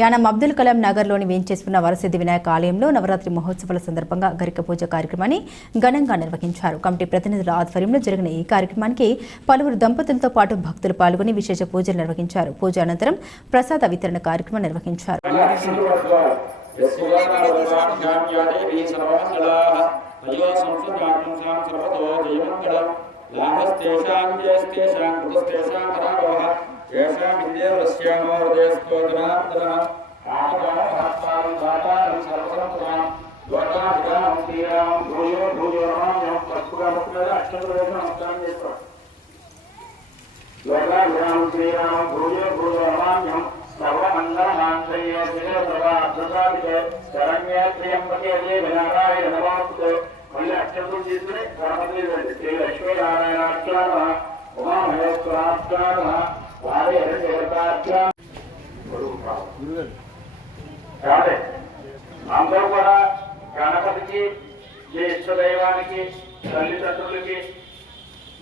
యానం అబ్దుల్ కలాం నగర్లోని వేంచేసుకున్న వరసిద్ధి వినాయక ఆలయంలో నవరాత్రి మహోత్సవాల సందర్భంగా గరిక పూజ కార్యక్రమాన్ని ఘనంగా నిర్వహించారు. కమిటీ ప్రతినిధుల ఆధ్వర్యంలో జరిగిన ఈ కార్యక్రమానికి పలువురు దంపతులతో పాటు భక్తులు పాల్గొని విశేష పూజలు నిర్వహించారు. పూజ అనంతరం ప్రసాద వితరణ కార్యక్రమం నిర్వహించారు. लाभस्तेषां जयस्तेषां कृतस्तेषां पराभवः येषामित्येव रस्यामो हृदयस्तोदनां पुनः कामकामहात्मानं दातारं सर्वसन्ततां द्वताभिधानं श्रीरां भूयो भूयो रामं कर्तुकामुक्तमेव अष्टप्रवेश नमस्कारं यत्र द्वताभिधानं श्रीरां भूयो भूयो रामं सर्वमङ्गलमाङ्गल्ये श्रीरसभा अभ्रताभिधे शरण्ये त्र्यम्बके देवनारायण नमोस्तु मल्ले अष्टप्रवेश रामदेव श्रीरे దేవి నారాయణ నమోస్తుతే మళ్ళీ అక్షరం తీసుకుని గణపతి వెళ్ళి శ్రీ లక్ష్మీనారాయణాఖ్యాన ఉమామహేశ్వరాఖ్యాన వారి దేవతాఖ్యాన కాబట్టి అందరూ కూడా గణపతికి జ్యేష్ఠ దైవానికి తల్లిదండ్రులకి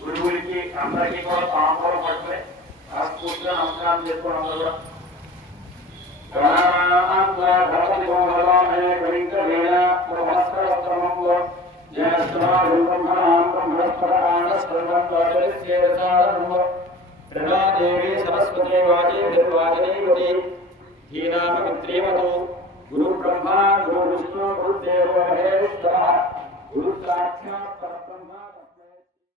గురువులకి అందరికీ కూడా తాంబూలం పట్టుకుని ఆ పూర్తిగా నమస్కారం చేసుకోవడం అందరూ కూడా గణపతి గోమలవామే ब्रह्मं वाचरित्येतसा ब्रह्म प्रणा देवी सरस्वती वाचेभिर्वाचनीवती हीनामपित्रीमतु गुरुब्रह्मा गुरुविष्णु गुरुदेवो महेश्वरः गुरुसाक्षात्